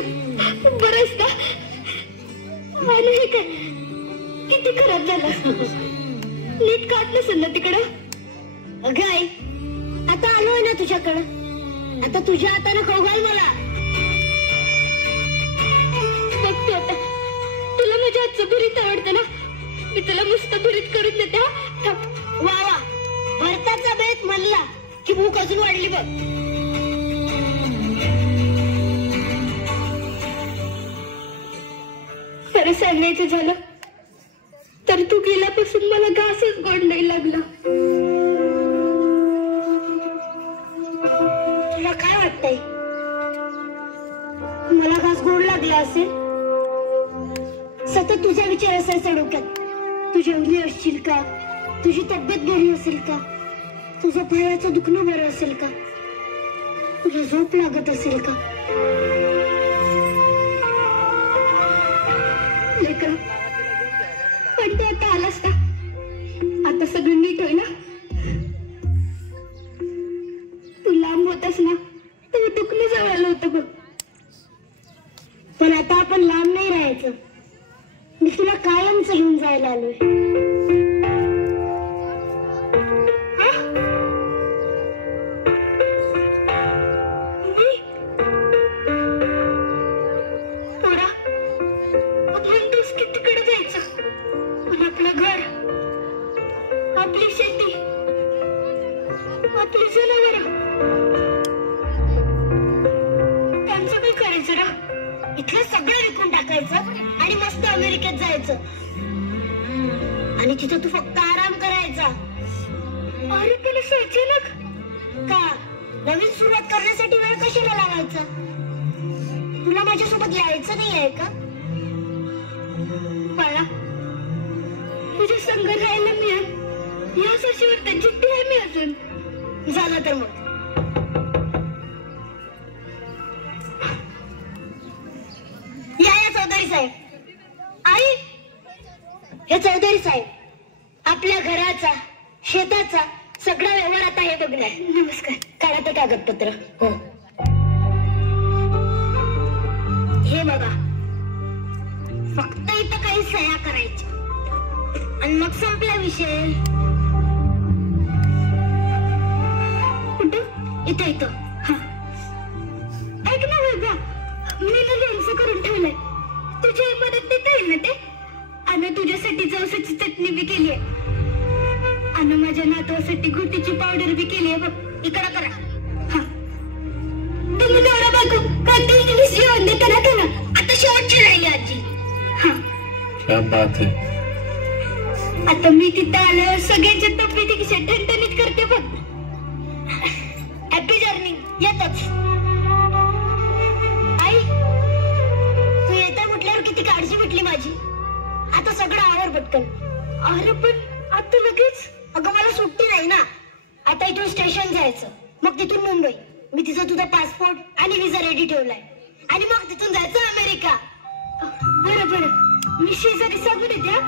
बरंच ना आणि हे काय किती खराब झालं. नीट काढ नसेल ना तिकडं. अगं आई आता आलोय ना तुझ्याकडं. आता तुझ्या हाताने खाऊ घाल मला. बघतो आता तुला माझ्या हातचं भरीत आवडतं ना. मी तुला मस्त भरीत करून देते. वा वा भरताचा बेत म्हणला की भूक अजून वाढली बघ. खरं सांगायचं झालं तर तू गेल्यापासून मला घासच गोड नाही लागला. तुला काय वाटतंय मला घास गोड लागला असेल. सतत तुझा विचार असायचा डोक्यात. तू जेवली असशील का, तुझी तब्येत बरी असेल का, तुझं पायाचं दुखणं बरं असेल का, तुला झोप लागत असेल का. लेकरं पण तू आता आलास ना. आता सगळं नीट होईल ना. तू लांब होतास ना तेव्हा दुखणं जवळ आलं होतं बघ. पण आता आपण लांब नाही राहायचं. मी तुला कायमच घेऊन जायला आलोय. थोडा म्हणतोस की तिकडे जायचं. पण आपलं घर, आपली शेती, आपली जनावरं त्यांचं काय करायचं ना. इथलं सगळं विकून टाकायचं आणि मस्त अमेरिकेत जायचं. आणि तिथं तू फक्त आराम करायचा. अरे पण अचानक का नवीन सुरुवात करण्यासाठी वेळ कशाला लावायचा. तुला माझ्यासोबत यायचं नाही आहे का. बाळा तुझ्या संग राहायला मिळेल या साशीवर त्यांची आहे मी अजून. झालं तर मग चौधरी साहेब. आई हे चौधरी साहेब आपल्या घराचा शेताचा सगळा व्यवहार आता हे बघणार. नमस्कार. काढा ते कागदपत्र. हो हे बघा फक्त इथं काही सह्या करायच्या आणि मग संपला विषय. कुठं इथं इथं. हा ऐक ना बाबा मी ना लोणचं करून ठेवलंय. तुझी मदत देता येईल ना ते. आणि तुझ्यासाठी जवसाची चटणी बी केली आहे आणि माझ्या नातवासाठी घुटीची पावडर बी केली आहे बघ. इकडं करा. हा तुम्ही नवरा बायको कधी इंग्लिश जेवण देता ना तुला. आता शेवटची राहिली आजी. हा क्या बात है. आता मी तिथं आल्यावर सगळ्यांच्या तब्येतीची ठणठणीत करते बघ. Happy journey. येतच आई. तू येता म्हटल्यावर किती काळजी भेटली माझी. आता सगळं आवर पटकन. अरे पण आता लगेच. अगं मला सुट्टी नाही ना. आता इथून स्टेशन जायचं मग तिथून मुंबई. मी तिचा तुझा पासपोर्ट आणि विजा रेडी ठेवलाय आणि मग तिथून जायचं अमेरिका. बरं बरं मी शेजारी सांगून येते.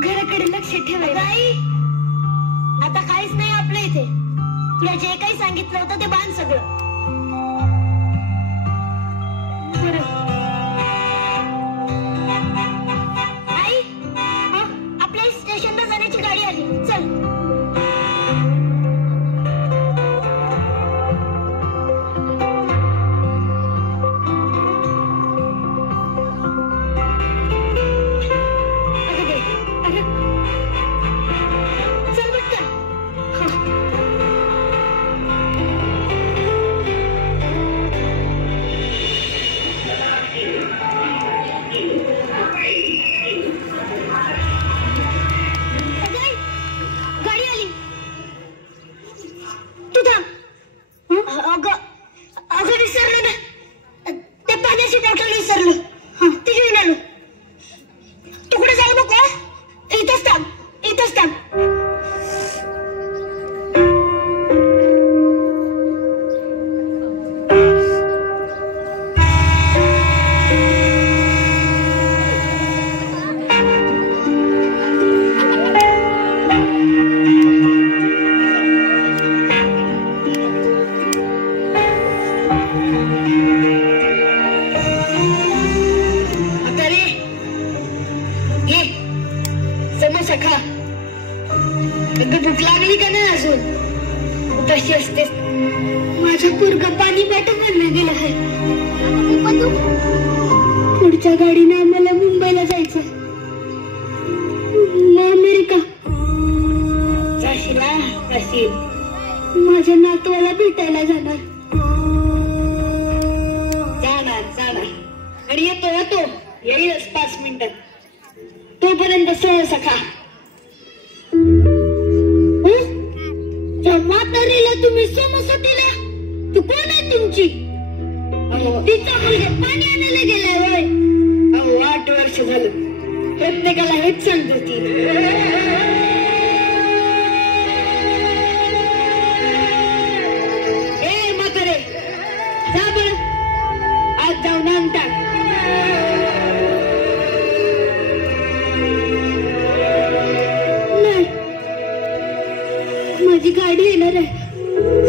घराकडे लक्ष ठेवायला. आई आता काहीच नाही आपल्या इथे. तुला जे काही सांगितलं होतं ते बांध सगळं. बरं आई आपल्या स्टेशनला जाण्याची गाडी आली. चल. भूक लागली का नाही अजून? तशी असते. माझा पोरगा पाणी पाठवून म्हणलं गेला आहे. पुढच्या गाडीने आम्हाला मुंबईला जायचं. अमेरिका जाशील? माझ्या नातवाला भेटायला जाणार. जाणार आणि येतो येईलच 5 मिनिटात. तोपर्यंत सहसा खा. म्हातारीला तुम्ही समोसा दिला? तू कोण आहे तुमची? तिचा मुलगा पाणी आणायला गेलाय वय. 8 वर्ष झालं. प्रत्येकाला हेच सांगतो ती. ए म्हातारे, जा बरं आज जाऊन आण टाक. नाही, माझी गाडी येणार आहे.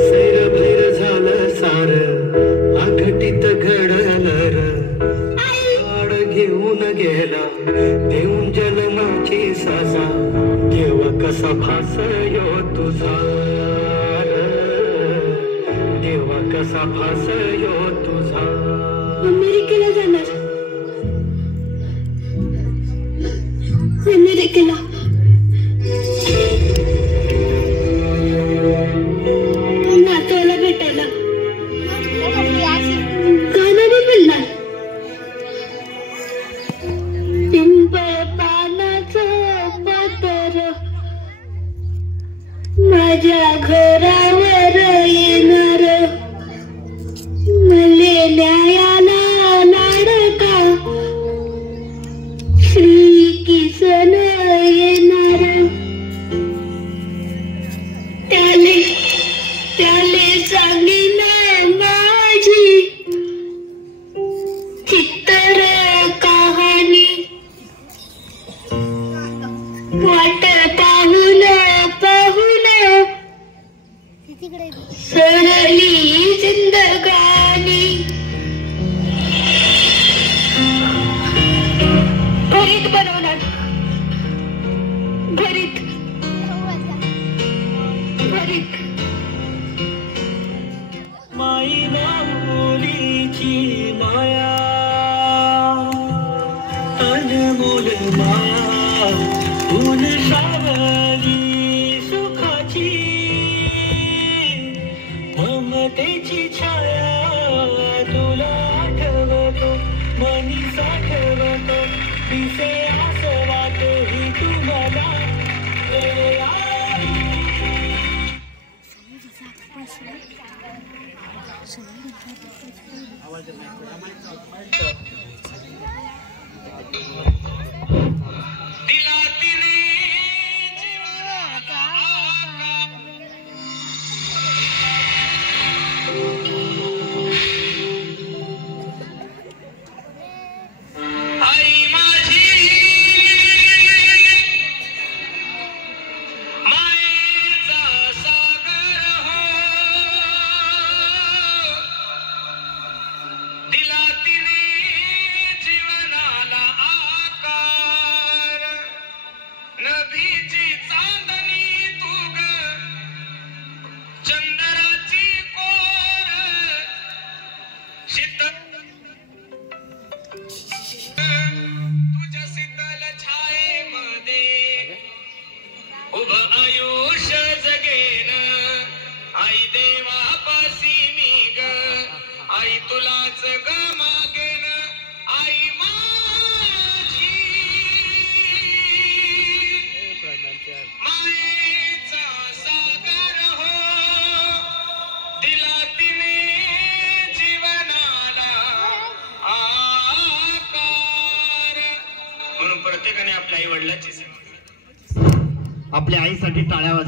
सैर भैर झालं सार आघटीत घडलं आड घेऊन गेला देऊन जन्माची सासा. देव कसा फासयो तुझा, देव कसा फासयो तुझा. अमेरिकेला जाणार. अमेरिकेला नातवाला भेटायला. गाणं बी बोलणार. पिंपळ पानाचं पत्र माझ्या घरावर येणार. मले न्यायाला लाडका श्री किसन येणार. त्याले सांगीन माझी चित्तर कहाणी. वाट पाहून सरली जिंदगानी. भरीत बनवणार. भरीत माईला मुलीची माया अनमोल माया ऊन सावली सुखाची. ममतेची छाया तुला आठवतो मनी साठवतो. दिसे असं वाटही तुम्हाला प्रत्येकाने आपल्या आई वडिलांची आपल्या आईसाठी टाळ्या वाजवा.